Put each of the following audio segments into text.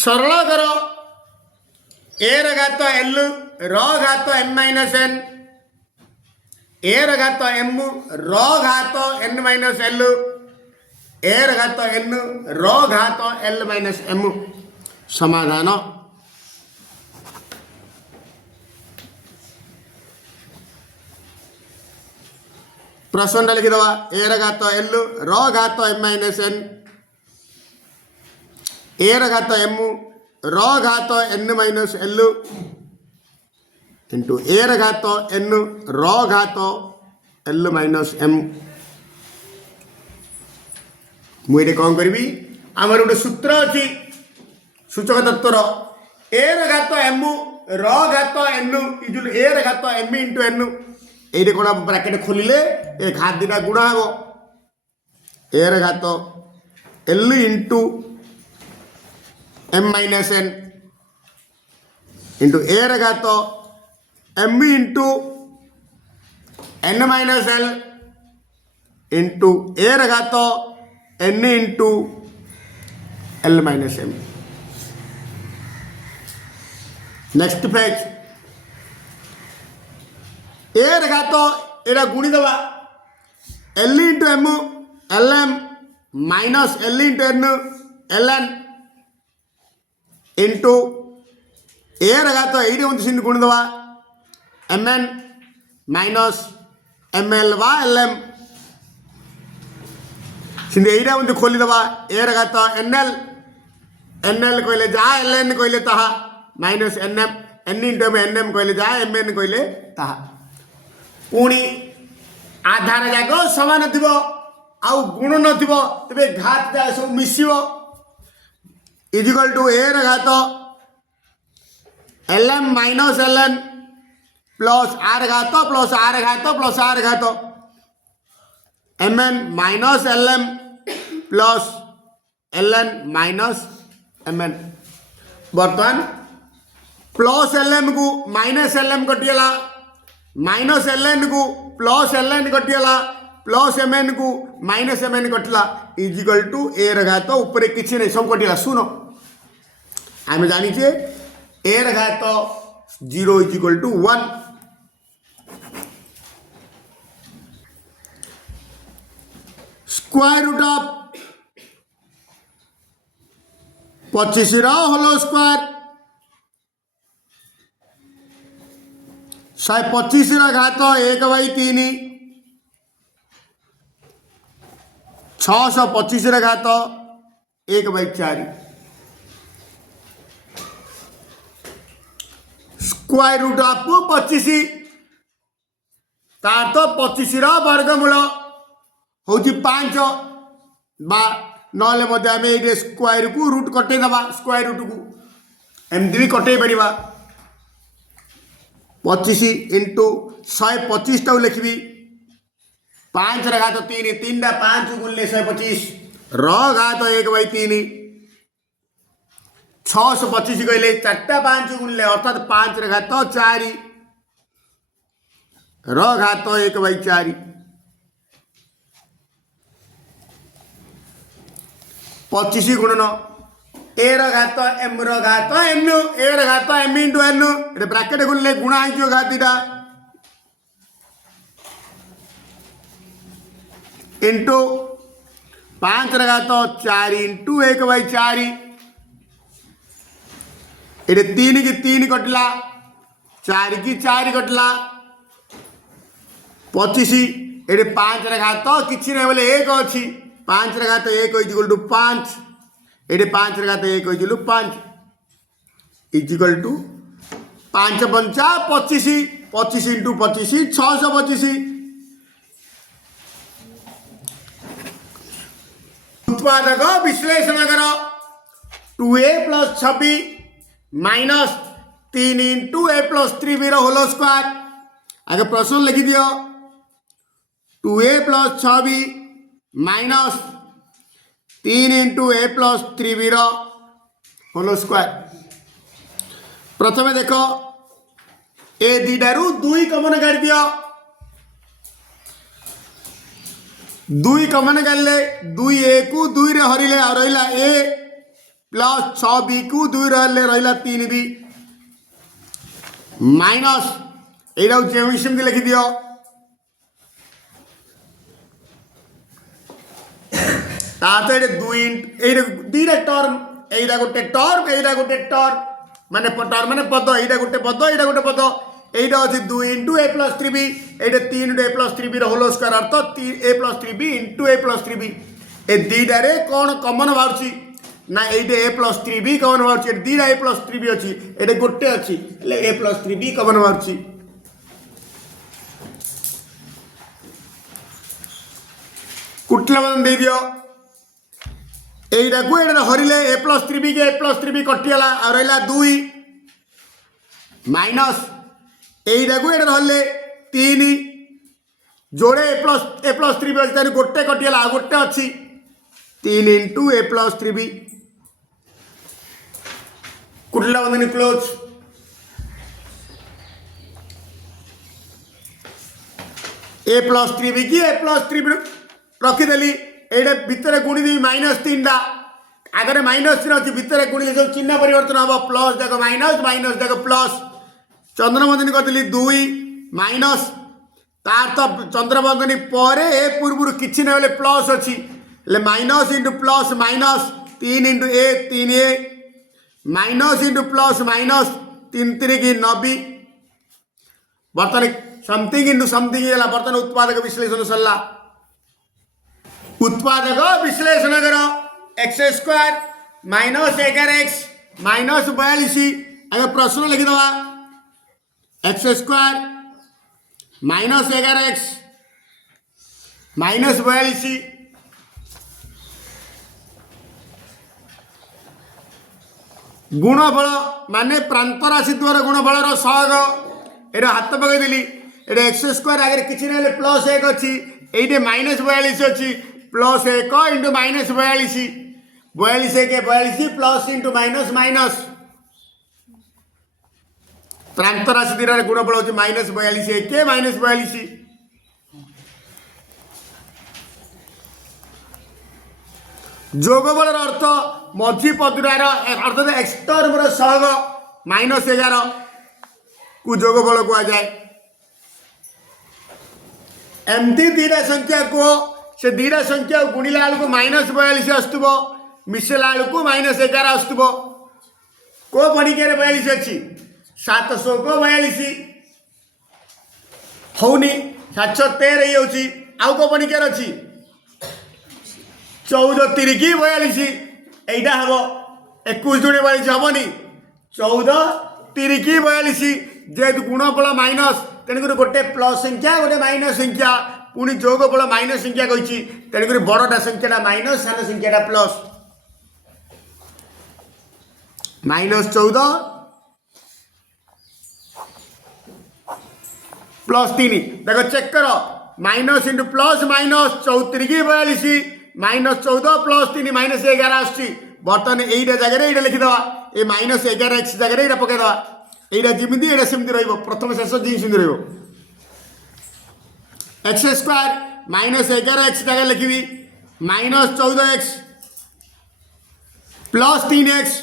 सरल करो ए घात एल घात एम माइनस एन ए घात एम घात एन माइनस एल ए घात एन घात एल माइनस एम समाधान। प्रश्न लिखिदवा ए घात एल घात एम माइनस एन ए घात एम घात N minus l into a घात एन घात एल माइनस एम। मुझे कौन करी आमर गोटे सूत्र अच्छी सूचक तत्वर ए घात एम घात एन इजुल ए घात एम इंटू एन ये कौन ब्राकेट खोलिले ए घात दिना गुणा हम ए घात l into m minus n into a घात m into n minus l into a घात n into l minus m. Next page a घात एटा गुणी दबा l into m l m minus l into n l n into a घात ये गुणी दबा m n minus m l वा एल एम ये खोली दबा ए घात एन एल कहले जहाँ एल एन कहले ताहा minus N M N into M N M कहले जहाँ एम एन कहले ताहा पुणी आधार जाक समान थी आउ गुण नथिबो तबे घात जा सब मिसिबो इजिकल टू ए घात l m minus l n plus r घात प्लस आर घात प्लस आर घात m n minus l m plus l n minus m n. बर्तमान प्लस एल एम को माइनस एल एम कटिगला minus l n को plus l n कटिगला plus m n को minus m n कटला equal to a घात ऊपर किसी नहीं सब कटिगला। सुन आम जाचे ए घात 0 is equal to 1 square root of 25 whole square 125 घात 1/3 625 घात 1/4 स्क्वायर रूट ऑफ 25 तार तो 25 वर्गमूल हूँ 5 बा नले आम ये स्क्वायर को रूट कटे दबा स्क्वायर रूट को एमती भी कटे पार 25 इंटू 125 टाक लिखी 5 घात 3 3 टा 5 गुणले 125 घात 1/3 625 कहले 4 5 गुणले अर्थात 5 घात 4 घात 1/4 25 गुणन ए घात एम घात एन ए घात एम इंटू एन ये ब्राकेट खुलने गुणा हो घात इटा इंटू 5 घात 4 इंटू 1/4 ये 3 की 3 कटला 4 की 4 कटला 25 ये 5 घात किसी नहीं बोले 1 अच्छी 5 घात 1 इजिकल टू 5 ये 5 घात 1 इजिकल 5 इजिकल टू 5 पंचा 25 25 इंटू 25 625 उत्पादक विश्लेषण कर 2a plus 26 minus 3 into a plus 3b whole square आगे प्रश्न लिखि दियो 2a plus 26 minus 3 into a plus 3b whole square. प्रथम देख ए दीटारू 2 कमन काट दियो 2 कमन काटले 2 ए को 2 रे हरिले आ रहिला ए प्लस 6b को 2 रहा 3b माइनस यहाँ सेमती लिखिदि ये दुईटा टर्म यहीटा गोटे टर्म यहीटा गोटे टर्म माने टर्म माने पद यहीटा गोटे पद यहीटा गोटे पद यहीटा अच्छे 2 इंटू a प्लस 3b ये 3 into a plus 3b whole square अर्थ a plus 3b into a plus 3b ए दुईटार कौन कमन बाहर ना ये a प्लस 3b कमन बाहर दुईटा a प्लस 3b अच्छी ये गोटे अच्छी a प्लस 3b कमन बाहर कुटला बदन दे दियो এইটাকু এটা হরিলে a প্লস 3b কে a প্লস 3b কটিলা আর রইলা 2 মাইনাস এইটাকু এটা হরিলে 3 जोड़े a प्लस 3b আছে তার গোটে কটিলা আর গোটে আছে 3 ইনটু a প্লস 3b কুটলা বন্ধনী ক্লোজ a प्लस 3b की a प्लस 3b रखिदेली ये भितर गुणी देवी माइनस 3टा आगे माइनस 3 अच्छी भितर गुणी सब चिन्ह परिवर्तन हम प्लस जाक माइनस जाक प्लस चंद्रबंधनी करदेली 2 माइनस तार तो चंद्रबंधनी पर ए पूर्व किसी ना प्लस अच्छी minus into plus minus 3 into a 3a minus into plus minus 3 3 की 90 बर्तमान समथिंग इंटू समथिंग बर्तमान उत्पादक विश्लेषण सरला उत्पादक विश्लेषण कर x square minus 11x minus 42 आगे प्रश्न लिखिदवा x square minus 11x minus 42 गुणफल माने प्रांत राशि द्वारा गुणफल सहग ये हाथ पकईदेली ये एक्स स्क्वायर आगे किसी ना प्लस 1 अच्छी ये माइनस 42 अच्छी plus 1 into minus 42 42 1 42 plus into minus minus प्रांत राशि दिन गुणफल होती माइनस 42 1 माइनस 42 जोगबल अर्थ मझी पदुरार अर्थात एक्स टर्म सहग माइनस 11 को जोगबल कह जाए एमती दीटा संख्या को से दीटा संख्या गुणिला बेलू माइनस 42 आसुव मिसेला बेलू माइनस 11 आसुव को पणिका 42 अच्छी 700 को 42 होनी 713 ही आउ को पणिकार अच्छी 14 3 की 42 यहीटा हम 21 जोड़े 42 हेनी 14 3 की 42 जेहेतु गुणफल माइनस तेणुक गोटे प्लस संख्या गोटे माइनस संख्या पुणी जोगफल माइनस संख्या कही तेणुक बड़टा संख्याटा माइनस सान संख्याटा प्लस माइनस 14 प्लस 3 देखो चेक कर माइनस इंटू प्लस माइनस 34 की 42 माइनस 14 प्लस 3 माइनस 11 आसुची बर्तमान यहीटा जगह ये लिखिदवा ये माइनस 11x जगह ये पकईदवा यहाँ जमी ये सेमती प्रथम शेष जी सेमती एक्स स्क्वायर माइनस 11x जगह लिखी minus 14x plus 3x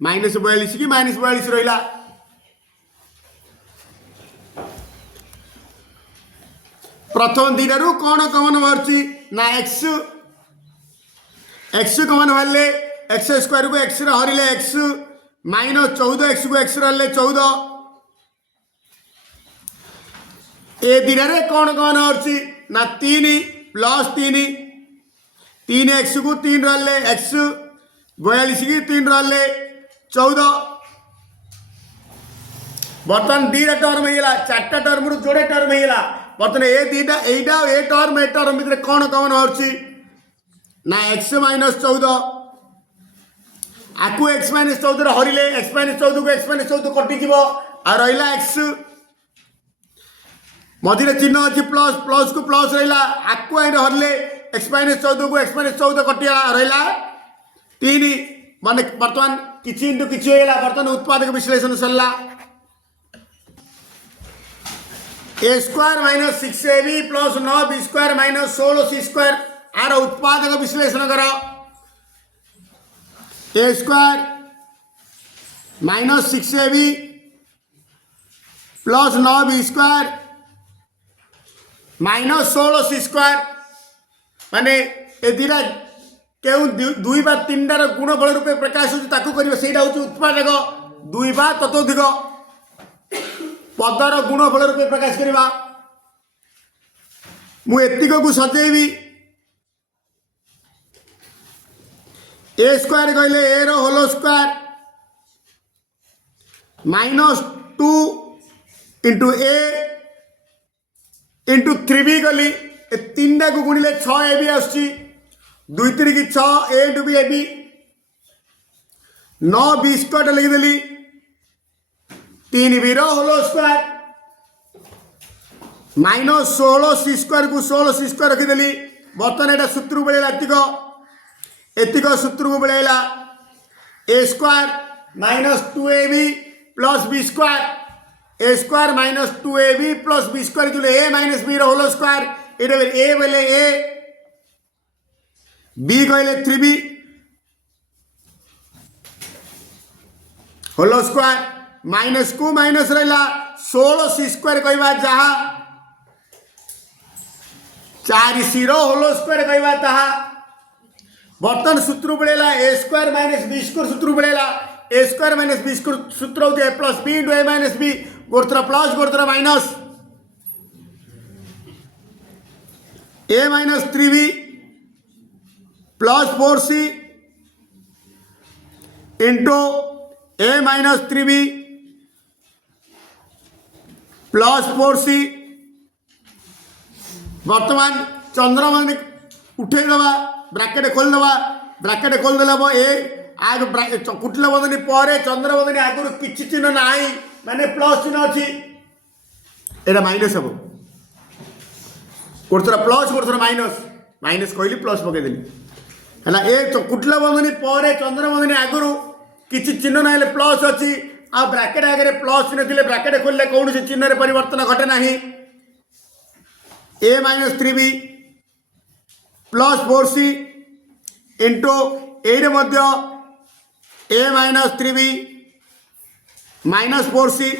minus 42 की माइनस 42 रहा प्रथम दुईटू कौन कमन बाहर ना एक्स कमन बाहर एक्स स्क्वायर को एक्स हरिले एक्स माइनस 14x को एक्स रहा 14 ए दुईटे कौन कौन अच्छी ना 3 प्लस 3x को 3 रहा एक्स 42 की 3 रहा 14 बर्तमान दुईटा टर्म होगा 4टा टर्म रु जोड़े टर्म होगा बर्तमान ए दुईटा यहीटा ए टर्म भितर कौन कौन अच्छी ना एक्स माइनस 14 आपको एक्स माइनस 14 हरिले एक्स माइनस 14 को एक्स माइनस 14 कटिज आ रहा एक्स मझे चिन्ह अच्छी प्लस प्लस को प्लस रहा आपको हरिले एक्स माइनस 14 को एक्स माइनस 14 कटिगला रहा 3 मान बर्तमान किसी इंटू किसी बर्तमान उत्पादक विश्लेषण सरला a square minus 6ab plus 9b square minus 16c square आर उत्पादक विश्लेषण कर a square minus 6ab plus 9b square minus 16c square माने ए दिरा केउ दुई बा तीनटार गुणफल रूपे प्रकाश होती ताकू करिवे सेटा होची उत्पादक दुई बा ततोधिक पदर गुणफल रूपे प्रकाश करवा मु एतिक को सजेबी ए स्क्वायर कहले ए रो होल स्क्वायर माइनस 2 इंटू ए इंटू 3b कली ए तीन टा को गुणिले 6ab आसची 2 3 की 6 A into B A B 9b square लिखिदेली 3b रो whole square minus 16c square को 16c स्क्वायर रखिदेली बर्तमान एटा सूत्र बेलेला एतिक सूत्र को बेलेला A square minus 2ab plus B square A square minus 2ab plus B square जो ए माइनस बी रो होल स्क्वायर एटा ए बेले ए बी कहले 3b होल स्क्वायर माइनस को माइनस रहा 16c स्क्वायर कहवा जहा 4c रो होल स्क्वायर कहवा ताहा बर्तन सूत्र बेलेला A square minus B square सूत्र बेलेला A square minus B square सूत्र होते A plus B into A minus B गोरथरा प्लस गोरथरा minus A minus 3b plus 4c into A minus 3b plus 4c वर्तमान चंद्रमा उठे दबा ब्रैकेट खोल दबा ब्रैकेट खोल देला ए आग कुटिल बंधनी पर चंद्र बंधनी आगुरी किसी चिन्ह ना माने प्लस चिन्ह अच्छी एटा माइनस हम गोटे प्लस गोटे माइनस माइनस कहली प्लस पकईदेली है ए कुटिल बंधनी पर चंद्र बंधनी आगुरी किसी चिन्ह ना प्लस अच्छी आ ब्रैकेट आगे प्लस चिन्ह थे ब्रैकेट खोलिले कौन से चिन्ह परिवर्तन घटे ना A minus 3b plus 4c into A minus 3b minus 4c